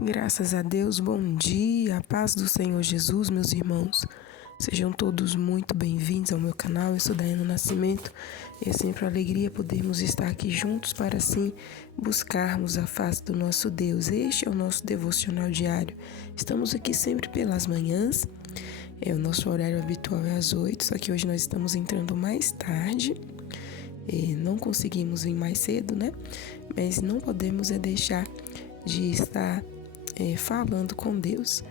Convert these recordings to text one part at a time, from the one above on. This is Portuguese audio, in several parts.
Graças a Deus, bom dia, a paz do Senhor Jesus, meus irmãos. Sejam todos muito bem-vindos ao meu canal. Eu sou Daiane Nascimento e é sempre uma alegria podermos estar aqui juntos para assim buscarmos a face do nosso Deus. Este é o nosso devocional diário. Estamos aqui sempre pelas manhãs. O nosso horário habitual é às 8, só que hoje nós estamos entrando mais tarde. Não conseguimos vir mais cedo, né? Mas não podemos deixar de estar falando com Deus.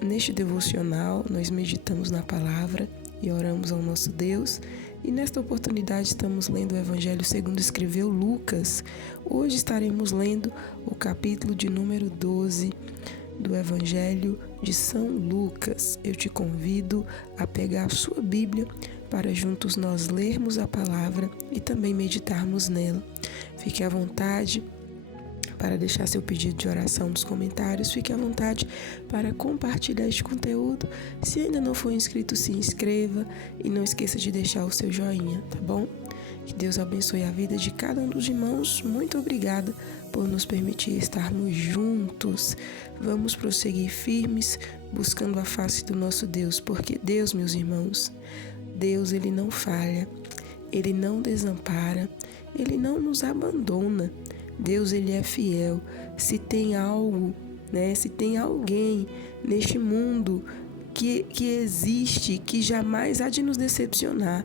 Neste devocional, nós meditamos na palavra e oramos ao nosso Deus. E nesta oportunidade estamos lendo o Evangelho segundo escreveu Lucas. Hoje estaremos lendo o capítulo de número 12 do Evangelho de São Lucas. Eu te convido a pegar a sua Bíblia para juntos nós lermos a palavra e também meditarmos nela. Fique à vontade para deixar seu pedido de oração nos comentários. Fique à vontade para compartilhar este conteúdo. Se ainda não for inscrito, se inscreva e não esqueça de deixar o seu joinha, tá bom? Que Deus abençoe a vida de cada um dos irmãos. Muito obrigada por nos permitir estarmos juntos. Vamos prosseguir firmes, buscando a face do nosso Deus, porque Deus, meus irmãos, Deus, Ele não falha, Ele não desampara, Ele não nos abandona. Deus, Ele é fiel. Se tem algo, se tem alguém neste mundo que existe, que jamais há de nos decepcionar,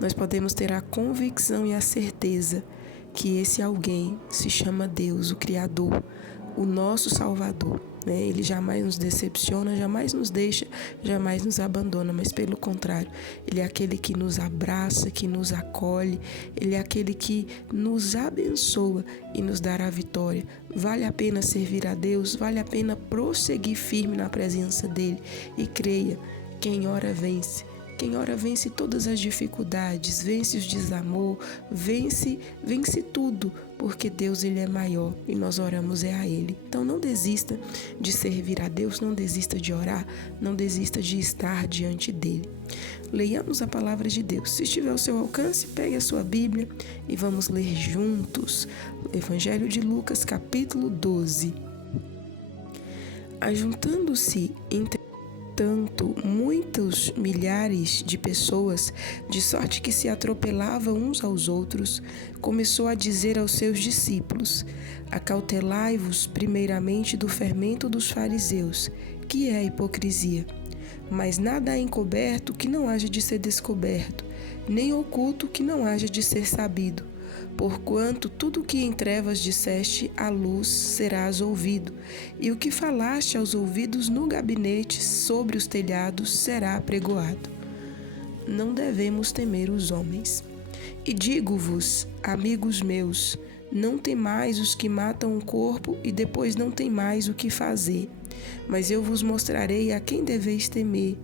nós podemos ter a convicção e a certeza que esse alguém se chama Deus, o Criador, o nosso Salvador. Ele jamais nos decepciona, jamais nos deixa, jamais nos abandona, mas pelo contrário, Ele é aquele que nos abraça, que nos acolhe, Ele é aquele que nos abençoa e nos dará a vitória. Vale a pena servir a Deus, vale a pena prosseguir firme na presença dEle. E creia, quem ora vence. Quem ora vence todas as dificuldades, vence os desamor, vence tudo, porque Deus, Ele é maior e nós oramos a Ele. Então não desista de servir a Deus, não desista de orar, não desista de estar diante dEle. Leiamos a palavra de Deus. Se estiver ao seu alcance, pegue a sua Bíblia e vamos ler juntos o Evangelho de Lucas, capítulo 12. Ajuntando-se entretanto muitos milhares de pessoas, de sorte que se atropelavam uns aos outros, começou a dizer aos seus discípulos: acautelai-vos primeiramente do fermento dos fariseus, que é a hipocrisia. Mas nada há encoberto que não haja de ser descoberto, nem oculto que não haja de ser sabido. Porquanto tudo o que em trevas disseste à luz serás ouvido, e o que falaste aos ouvidos no gabinete sobre os telhados será apregoado. Não devemos temer os homens. E digo-vos, amigos meus, não temais os que matam o corpo e depois não tem mais o que fazer. Mas eu vos mostrarei a quem deveis temer.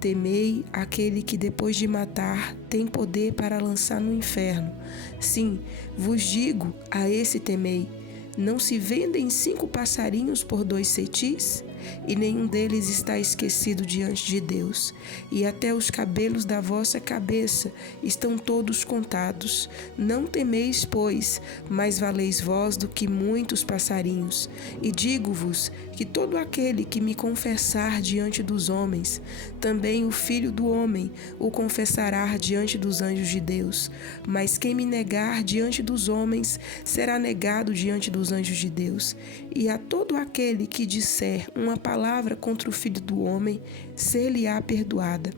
Temei aquele que depois de matar tem poder para lançar no inferno. Sim, vos digo, a esse temei. Não se vendem 5 passarinhos por 2 cetis? E nenhum deles está esquecido diante de Deus. E até os cabelos da vossa cabeça estão todos contados. Não temeis, pois, mais valeis vós do que muitos passarinhos. E digo-vos que todo aquele que me confessar diante dos homens, também o Filho do Homem o confessará diante dos anjos de Deus. Mas quem me negar diante dos homens, será negado diante dos anjos de Deus. E a todo aquele que disser uma palavra contra o Filho do Homem, ser-lhe-á perdoada.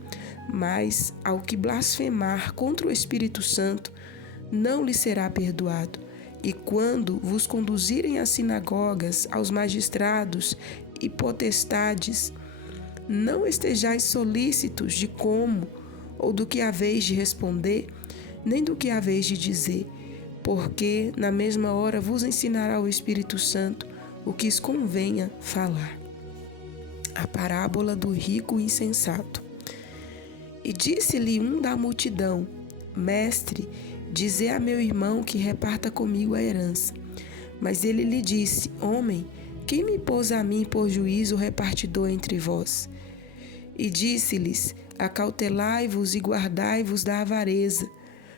Mas ao que blasfemar contra o Espírito Santo, não lhe será perdoado. E quando vos conduzirem às sinagogas, aos magistrados e potestades, não estejais solícitos de como ou do que haveis de responder, nem do que haveis de dizer, porque na mesma hora vos ensinará o Espírito Santo o que os convenha falar. A parábola do rico insensato. E disse-lhe um da multidão: Mestre, dizei a meu irmão que reparta comigo a herança. Mas ele lhe disse: Homem, quem me pôs a mim por juiz ou repartidor entre vós? E disse-lhes: Acautelai-vos e guardai-vos da avareza,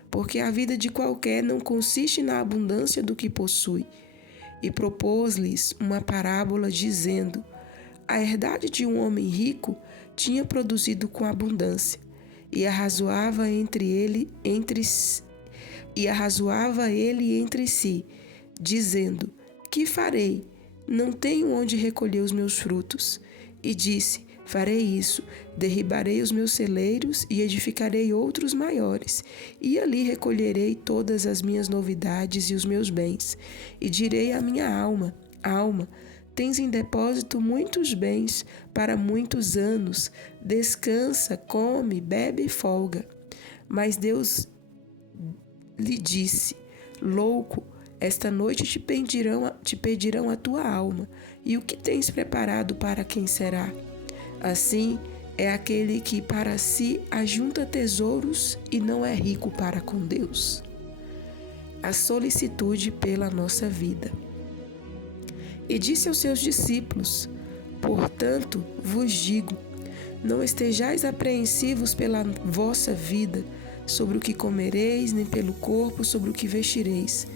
porque a vida de qualquer não consiste na abundância do que possui. e propôs-lhes uma parábola, dizendo: a herdade de um homem rico tinha produzido com abundância, e arrazoava ele entre si, dizendo: que farei? Não tenho onde recolher os meus frutos. E disse: farei isso, derribarei os meus celeiros e edificarei outros maiores, e ali recolherei todas as minhas novidades e os meus bens. E direi à minha alma: alma, tens em depósito muitos bens para muitos anos, descansa, come, bebe e folga. Mas Deus lhe disse: louco, esta noite te pedirão a tua alma, e o que tens preparado para quem será? Assim é aquele que para si ajunta tesouros e não é rico para com Deus. A solicitude pela nossa vida. E disse aos seus discípulos: portanto, vos digo, não estejais apreensivos pela vossa vida, sobre o que comereis, nem pelo corpo, sobre o que vestireis.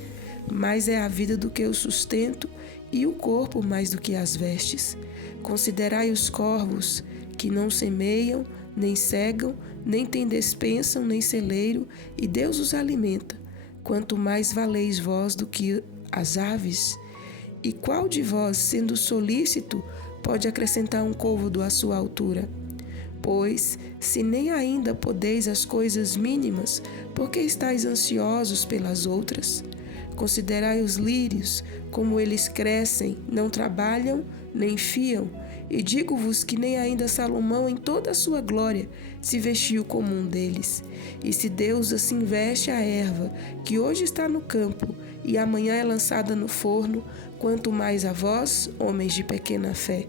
Mais é a vida do que o sustento, e o corpo mais do que as vestes. Considerai os corvos, que não semeiam, nem cegam, nem têm despensam, nem celeiro, e Deus os alimenta. Quanto mais valeis vós do que as aves? E qual de vós, sendo solícito, pode acrescentar um côvado à sua altura? Pois, se nem ainda podeis as coisas mínimas, por que estáis ansiosos pelas outras? Considerai os lírios, como eles crescem, não trabalham, nem fiam, e digo-vos que nem ainda Salomão, em toda a sua glória, se vestiu como um deles. E se Deus assim veste a erva, que hoje está no campo, e amanhã é lançada no forno, quanto mais a vós, homens de pequena fé.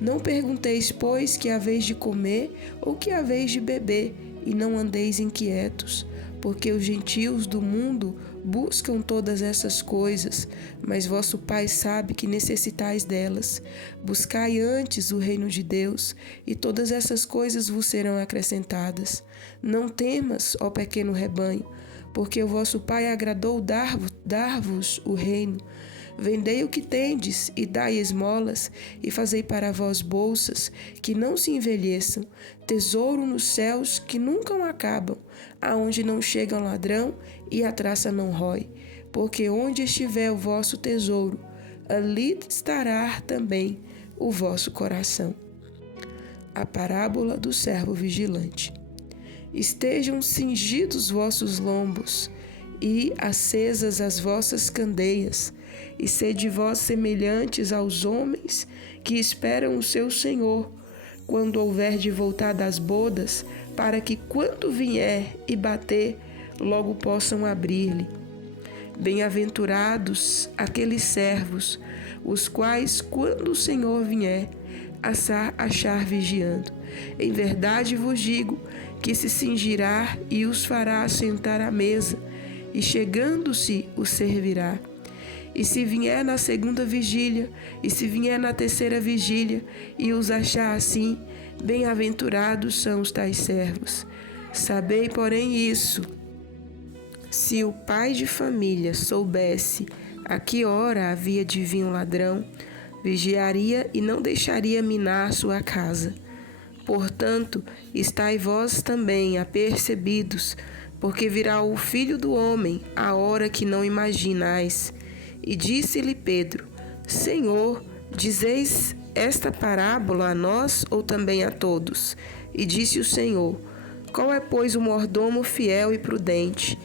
Não pergunteis, pois, que haveis de comer ou que haveis de beber, e não andeis inquietos, porque os gentios do mundo buscam todas essas coisas, mas vosso Pai sabe que necessitais delas. Buscai antes o reino de Deus, e todas essas coisas vos serão acrescentadas. Não temas, ó pequeno rebanho, porque o vosso Pai agradou dar-vos o reino. Vendei o que tendes e dai esmolas, e fazei para vós bolsas que não se envelheçam, tesouro nos céus que nunca acabam, aonde não chega um ladrão e a traça não rói. Porque onde estiver o vosso tesouro, ali estará também o vosso coração. A parábola do servo vigilante. Estejam cingidos vossos lombos e acesas as vossas candeias, e sede vós semelhantes aos homens que esperam o seu Senhor, quando houver de voltar das bodas, para que quando vier e bater, logo possam abrir-lhe. Bem-aventurados aqueles servos, os quais, quando o Senhor vier, achar vigiando. Em verdade vos digo que se cingirá e os fará assentar à mesa, e chegando-se os servirá. E se vier na segunda vigília, e se vier na terceira vigília, e os achar assim, bem-aventurados são os tais servos. Sabei, porém, isso: se o pai de família soubesse a que hora havia de vir um ladrão, vigiaria e não deixaria minar sua casa. Portanto, estai vós também apercebidos, porque virá o Filho do Homem à hora que não imaginais. E disse-lhe Pedro: Senhor, dizeis esta parábola a nós ou também a todos? E disse o Senhor: qual é, pois, o mordomo fiel e prudente,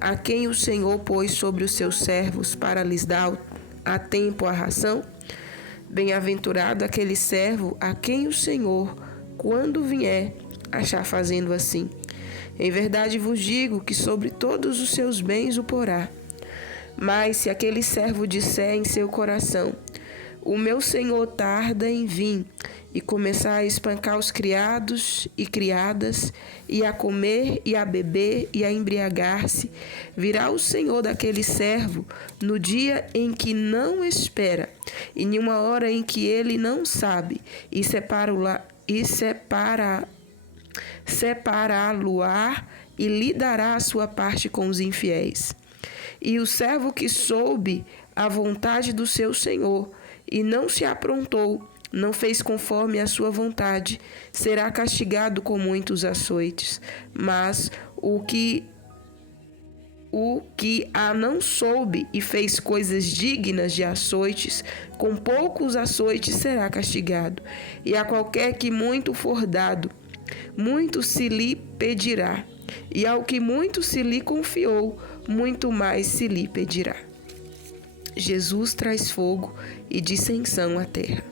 a quem o Senhor pôs sobre os seus servos para lhes dar a tempo a ração? Bem-aventurado aquele servo a quem o Senhor, quando vier, achar fazendo assim. Em verdade vos digo que sobre todos os seus bens o porá. Mas se aquele servo disser em seu coração: o meu senhor tarda em vir, e começar a espancar os criados e criadas, e a comer e a beber e a embriagar-se, virá o senhor daquele servo no dia em que não espera, e numa hora em que ele não sabe, e separá-lo-á e lhe dará a sua parte com os infiéis. E o servo que soube à vontade do seu senhor e não se aprontou, não fez conforme a sua vontade, será castigado com muitos açoites. Mas o que a não soube e fez coisas dignas de açoites, com poucos açoites será castigado. E a qualquer que muito for dado, muito se lhe pedirá. E ao que muito se lhe confiou, muito mais se lhe pedirá. Jesus traz fogo e dissensão à terra.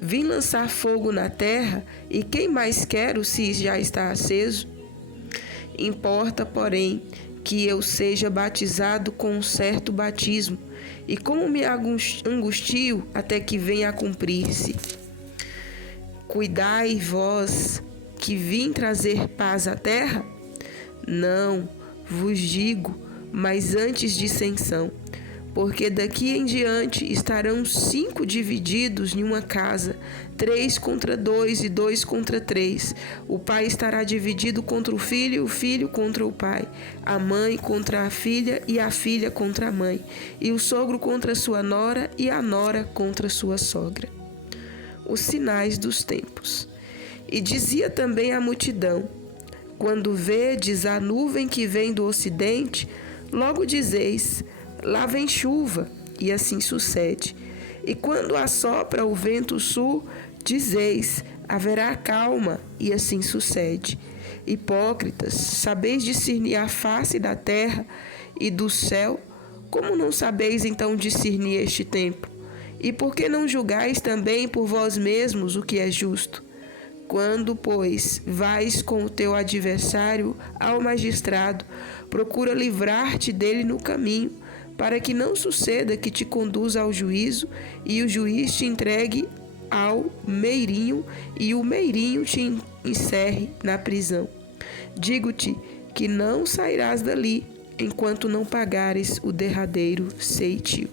Vim lançar fogo na terra, e quem mais quero se já está aceso? Importa, porém, que eu seja batizado com um certo batismo, e como me angustio até que venha a cumprir-se. Cuidai vós que vim trazer paz à terra? Não, vos digo, mas antes dissensão. Porque daqui em diante estarão 5 divididos em uma casa, 3 contra 2 e 2 contra 3. O pai estará dividido contra o filho contra o pai, a mãe contra a filha e a filha contra a mãe, e o sogro contra sua nora e a nora contra sua sogra. Os sinais dos tempos. E dizia também à multidão: quando vedes a nuvem que vem do ocidente, logo dizeis: lá vem chuva, e assim sucede. E quando assopra o vento sul, dizeis: haverá calma, e assim sucede. Hipócritas, sabeis discernir a face da terra e do céu? Como não sabeis então discernir este tempo? E por que não julgais também por vós mesmos o que é justo? Quando, pois, vais com o teu adversário ao magistrado, procura livrar-te dele no caminho, para que não suceda que te conduza ao juízo e o juiz te entregue ao meirinho e o meirinho te encerre na prisão. Digo-te que não sairás dali enquanto não pagares o derradeiro ceitil.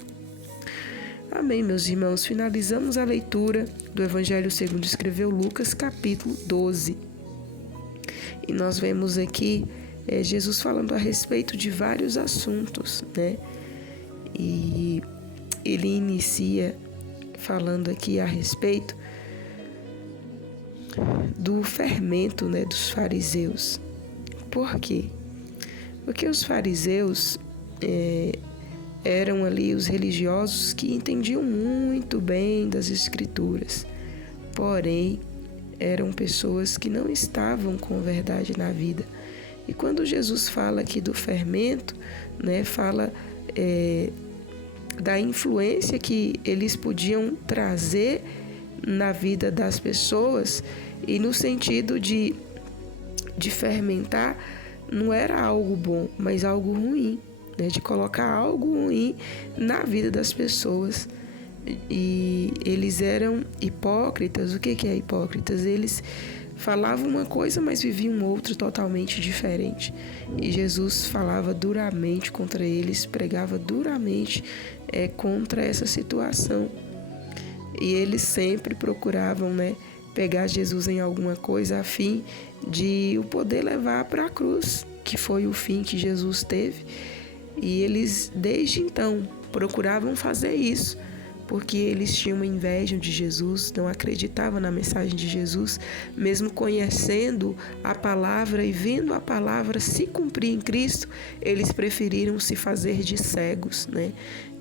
Amém, meus irmãos. Finalizamos a leitura do Evangelho segundo escreveu Lucas, capítulo 12. E nós vemos aqui Jesus falando a respeito de vários assuntos, né? E ele inicia falando aqui a respeito do fermento, né, dos fariseus. Por quê? Porque os fariseus eram ali os religiosos que entendiam muito bem das Escrituras, porém eram pessoas que não estavam com verdade na vida. E quando Jesus fala aqui do fermento, né, fala da influência que eles podiam trazer na vida das pessoas, e no sentido de fermentar, não era algo bom, mas algo ruim, né? De colocar algo ruim na vida das pessoas. E eles eram hipócritas. O que é hipócritas? Eles falavam uma coisa, mas viviam outra totalmente diferente. E Jesus falava duramente contra eles, pregava duramente contra essa situação. E eles sempre procuravam, né, pegar Jesus em alguma coisa a fim de o poder levar para a cruz, que foi o fim que Jesus teve. E eles, desde então, procuravam fazer isso, porque eles tinham inveja de Jesus, não acreditavam na mensagem de Jesus, mesmo conhecendo a palavra e vendo a palavra se cumprir em Cristo, eles preferiram se fazer de cegos, né?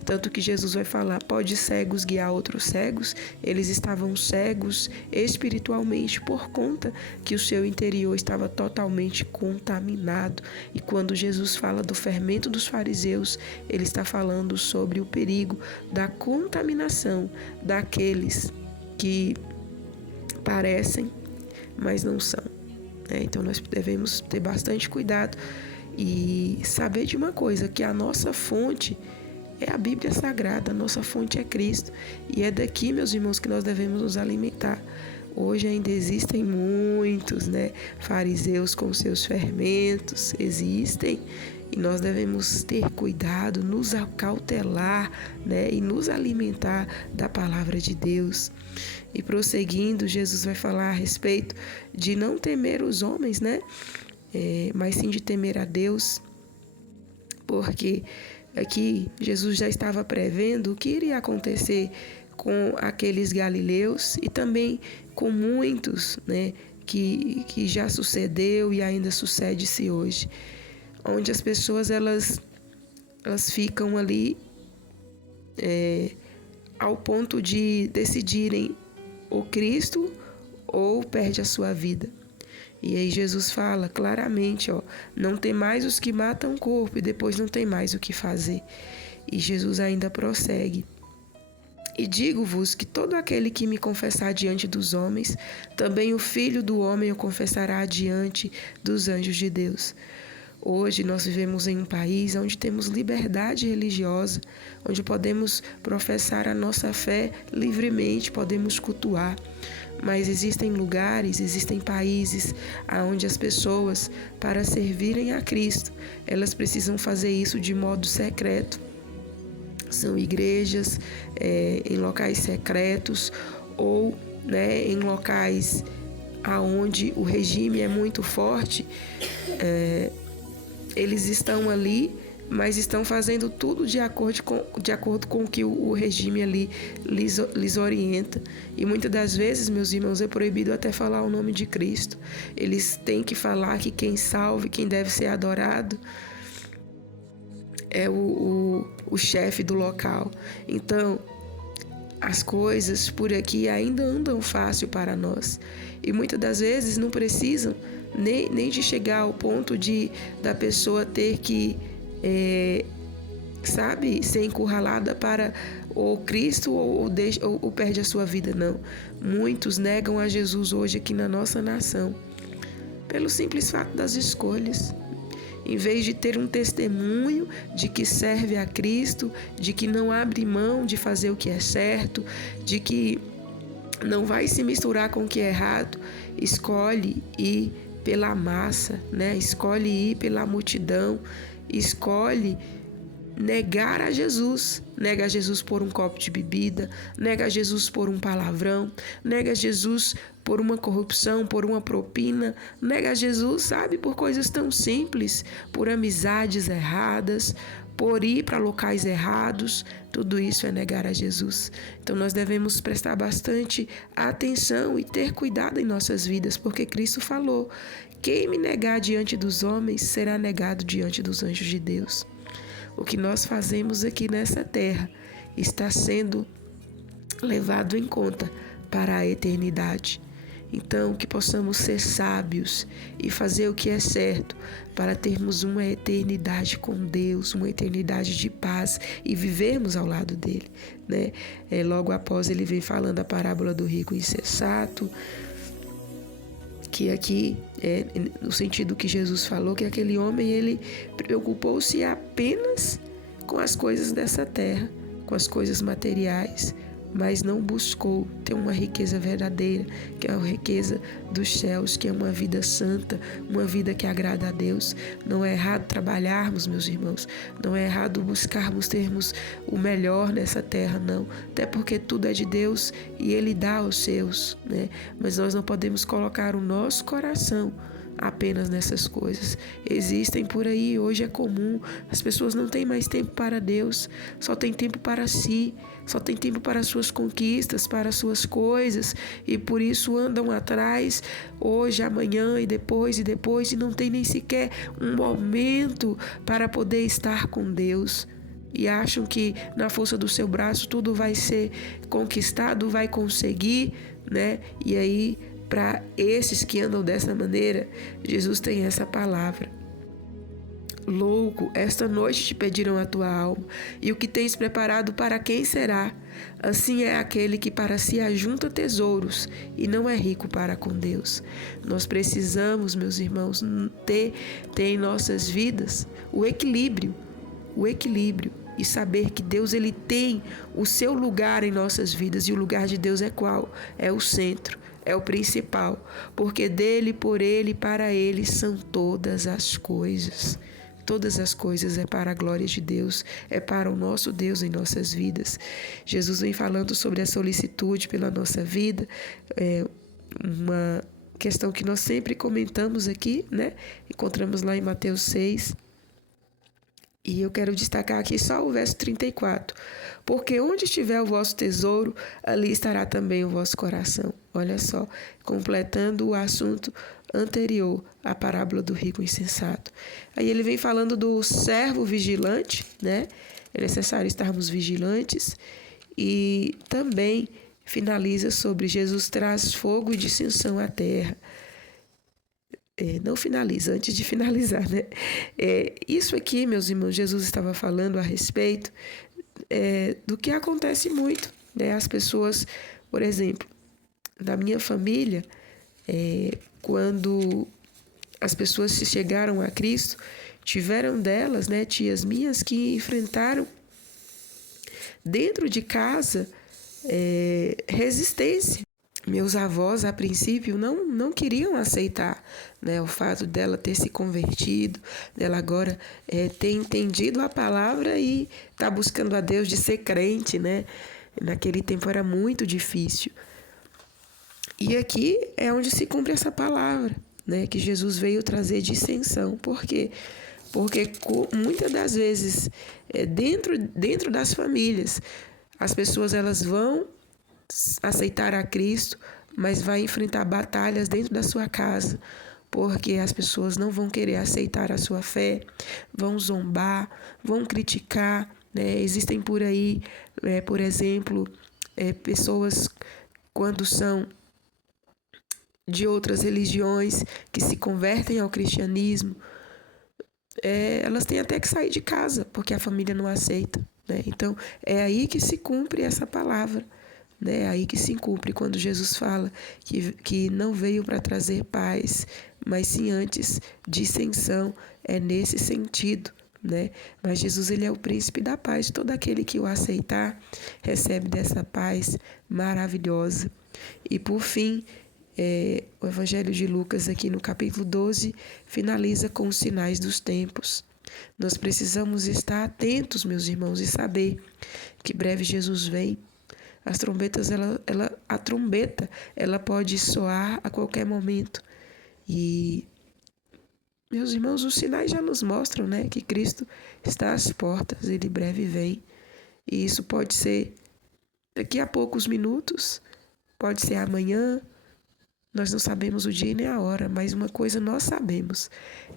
Tanto que Jesus vai falar, pode cegos guiar outros cegos? Eles estavam cegos espiritualmente por conta que o seu interior estava totalmente contaminado. E quando Jesus fala do fermento dos fariseus, ele está falando sobre o perigo da contaminação daqueles que parecem, mas não são. Então nós devemos ter bastante cuidado e saber de uma coisa, que a nossa fonte é a Bíblia Sagrada, a nossa fonte é Cristo. E é daqui, meus irmãos, que nós devemos nos alimentar. Hoje ainda existem muitos, né, fariseus com seus fermentos, existem. E nós devemos ter cuidado, nos acautelar, né, e nos alimentar da palavra de Deus. E prosseguindo, Jesus vai falar a respeito de não temer os homens, né, mas sim de temer a Deus. Porque Aqui, Jesus já estava prevendo o que iria acontecer com aqueles galileus e também com muitos, né, que já sucedeu e ainda sucede-se hoje, onde as pessoas elas ficam ali ao ponto de decidirem o Cristo ou perde a sua vida. E aí Jesus fala claramente, não tem mais os que matam o corpo e depois não tem mais o que fazer. E Jesus ainda prossegue. E digo-vos que todo aquele que me confessar diante dos homens, também o Filho do Homem o confessará diante dos anjos de Deus. Hoje nós vivemos em um país onde temos liberdade religiosa, onde podemos professar a nossa fé livremente, podemos cultuar. Mas existem lugares, existem países onde as pessoas, para servirem a Cristo, elas precisam fazer isso de modo secreto. São igrejas em locais secretos ou, em locais onde o regime é muito forte. Eles estão ali, mas estão fazendo tudo de acordo com o que o regime ali lhes orienta. E muitas das vezes, meus irmãos, é proibido até falar o nome de Cristo. Eles têm que falar que quem salve, quem deve ser adorado, é o chefe do local. Então, as coisas por aqui ainda andam fácil para nós. E muitas das vezes não precisam nem de chegar ao ponto da pessoa ter que, ser encurralada para ou Cristo ou perde a sua vida, não. Muitos negam a Jesus hoje aqui na nossa nação, pelo simples fato das escolhas. Em vez de ter um testemunho de que serve a Cristo, de que não abre mão de fazer o que é certo, de que não vai se misturar com o que é errado, escolhe ir pela massa, escolhe ir pela multidão, escolhe negar a Jesus. Nega a Jesus por um copo de bebida, nega a Jesus por um palavrão, nega a Jesus por uma corrupção, por uma propina, nega a Jesus, por coisas tão simples, por amizades erradas, por ir para locais errados. Tudo isso é negar a Jesus. Então nós devemos prestar bastante atenção e ter cuidado em nossas vidas, porque Cristo falou: quem me negar diante dos homens será negado diante dos anjos de Deus. O que nós fazemos aqui nessa terra está sendo levado em conta para a eternidade. Então, que possamos ser sábios e fazer o que é certo para termos uma eternidade com Deus, uma eternidade de paz e vivermos ao lado dele, Logo após ele vem falando a parábola do rico insensato, que aqui é no sentido que Jesus falou, que aquele homem ele preocupou-se apenas com as coisas dessa terra, com as coisas materiais, mas não buscou ter uma riqueza verdadeira, que é a riqueza dos céus, que é uma vida santa, uma vida que agrada a Deus. Não é errado trabalharmos, meus irmãos, não é errado buscarmos termos o melhor nessa terra, não, até porque tudo é de Deus e Ele dá aos seus, Mas nós não podemos colocar o nosso coração apenas nessas coisas. Existem por aí, hoje é comum, as pessoas não têm mais tempo para Deus, só tem tempo para si, só tem tempo para as suas conquistas, para as suas coisas, e por isso andam atrás, hoje, amanhã e depois, e não tem nem sequer um momento para poder estar com Deus. E acham que na força do seu braço tudo vai ser conquistado, vai conseguir, E aí, para esses que andam dessa maneira, Jesus tem essa palavra: louco, esta noite te pedirão a tua alma, e o que tens preparado para quem será? Assim é aquele que para si ajunta tesouros e não é rico para com Deus. Nós precisamos, meus irmãos, ter em nossas vidas o equilíbrio e saber que Deus ele tem o seu lugar em nossas vidas, e o lugar de Deus é qual? É o centro, é o principal, porque dele, por ele e para ele são todas as coisas. Todas as coisas é para a glória de Deus, é para o nosso Deus em nossas vidas. Jesus vem falando sobre a solicitude pela nossa vida, uma questão que nós sempre comentamos aqui, Encontramos lá em Mateus 6, E eu quero destacar aqui só o verso 34. Porque onde estiver o vosso tesouro, ali estará também o vosso coração. Olha só, completando o assunto anterior, a parábola do rico insensato. Aí ele vem falando do servo vigilante, né? É necessário estarmos vigilantes. E também finaliza sobre Jesus traz fogo e dissensão à terra. Não finaliza, antes de finalizar, né? Isso aqui, meus irmãos, Jesus estava falando a respeito do que acontece muito, né? As pessoas, por exemplo, da minha família, quando as pessoas se chegaram a Cristo, tiveram delas, né, tias minhas que enfrentaram dentro de casa resistência. Meus avós, a princípio, não queriam aceitar, né, o fato dela ter se convertido, dela agora ter entendido a palavra e estar buscando a Deus de ser crente, né? Naquele tempo era muito difícil. E aqui é onde se cumpre essa palavra, né, que Jesus veio trazer dissensão. Por quê? Porque muitas das vezes, dentro das famílias, as pessoas elas vão aceitar a Cristo, mas vai enfrentar batalhas dentro da sua casa, porque as pessoas não vão querer aceitar a sua fé, vão zombar, vão criticar, né? Existem por aí, por exemplo, pessoas quando são de outras religiões que se convertem ao cristianismo, elas têm até que sair de casa, porque a família não aceita, né? Então, é aí que se cumpre essa palavra. É aí que se cumpre quando Jesus fala que não veio para trazer paz, mas sim antes dissensão, é nesse sentido, né? Mas Jesus, ele é o príncipe da paz, todo aquele que o aceitar recebe dessa paz maravilhosa. E por fim, o Evangelho de Lucas aqui no capítulo 12 finaliza com os sinais dos tempos. Nós precisamos estar atentos, meus irmãos, e saber que breve Jesus vem. As trombetas, a trombeta, ela pode soar a qualquer momento. E, meus irmãos, os sinais já nos mostram, né, que Cristo está às portas, ele breve vem. E isso pode ser daqui a poucos minutos, pode ser amanhã. Nós não sabemos o dia nem a hora, mas uma coisa nós sabemos,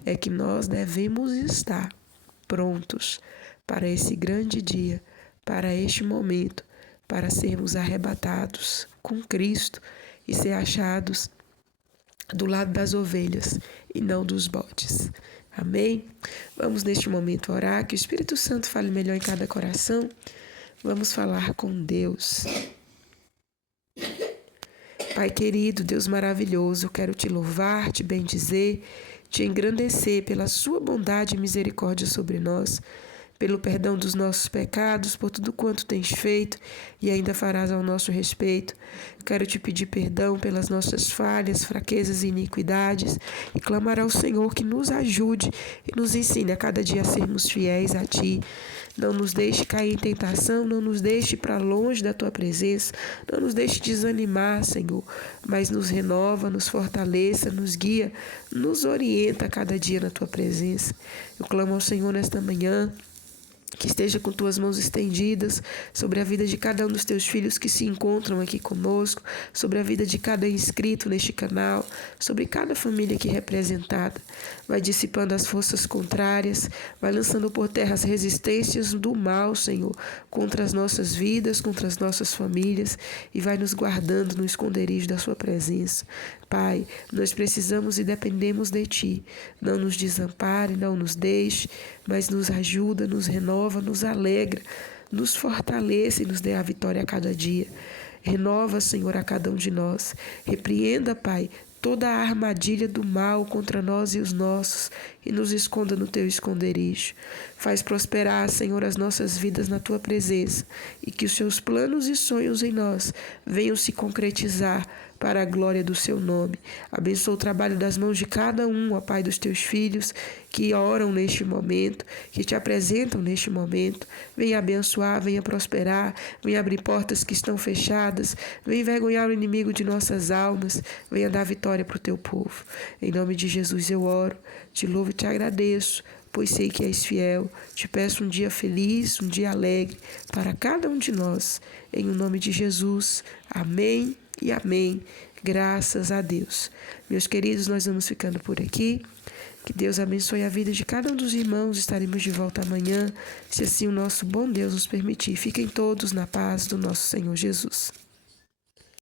é que nós devemos estar prontos para esse grande dia, para este momento, para sermos arrebatados com Cristo e ser achados do lado das ovelhas e não dos bodes. Amém? Vamos neste momento orar, que o Espírito Santo fale melhor em cada coração. Vamos falar com Deus. Pai querido, Deus maravilhoso, eu quero te louvar, te bendizer, te engrandecer pela sua bondade e misericórdia sobre nós, pelo perdão dos nossos pecados, por tudo quanto tens feito e ainda farás ao nosso respeito. Quero te pedir perdão pelas nossas falhas, fraquezas e iniquidades e clamar ao Senhor que nos ajude e nos ensine a cada dia a sermos fiéis a Ti. Não nos deixe cair em tentação, não nos deixe para longe da Tua presença, não nos deixe desanimar, Senhor, mas nos renova, nos fortaleça, nos guia, nos orienta a cada dia na Tua presença. Eu clamo ao Senhor nesta manhã, que esteja com tuas mãos estendidas sobre a vida de cada um dos teus filhos que se encontram aqui conosco, sobre a vida de cada inscrito neste canal, sobre cada família aqui representada. Vai dissipando as forças contrárias, vai lançando por terra as resistências do mal, Senhor, contra as nossas vidas, contra as nossas famílias, e vai nos guardando no esconderijo da sua presença. Pai, nós precisamos e dependemos de Ti. Não nos desampare, não nos deixe, mas nos ajuda, nos renova, nos alegra, nos fortalece e nos dê a vitória a cada dia. Renova, Senhor, a cada um de nós. Repreenda, Pai, toda a armadilha do mal contra nós e os nossos, e nos esconda no Teu esconderijo. Faz prosperar, Senhor, as nossas vidas na Tua presença, e que os Seus planos e sonhos em nós venham se concretizar para a glória do Seu nome. Abençoa o trabalho das mãos de cada um, ó Pai, dos Teus filhos que oram neste momento, que Te apresentam neste momento. Venha abençoar, venha prosperar, venha abrir portas que estão fechadas, venha envergonhar o inimigo de nossas almas, venha dar vitória para o Teu povo. Em nome de Jesus eu oro, Te louvo e Te agradeço pois sei que és fiel. Te peço um dia feliz, um dia alegre para cada um de nós. Em o nome de Jesus. Amém e amém. Graças a Deus. Meus queridos, nós vamos ficando por aqui. Que Deus abençoe a vida de cada um dos irmãos. Estaremos de volta amanhã, se assim o nosso bom Deus nos permitir. Fiquem todos na paz do nosso Senhor Jesus.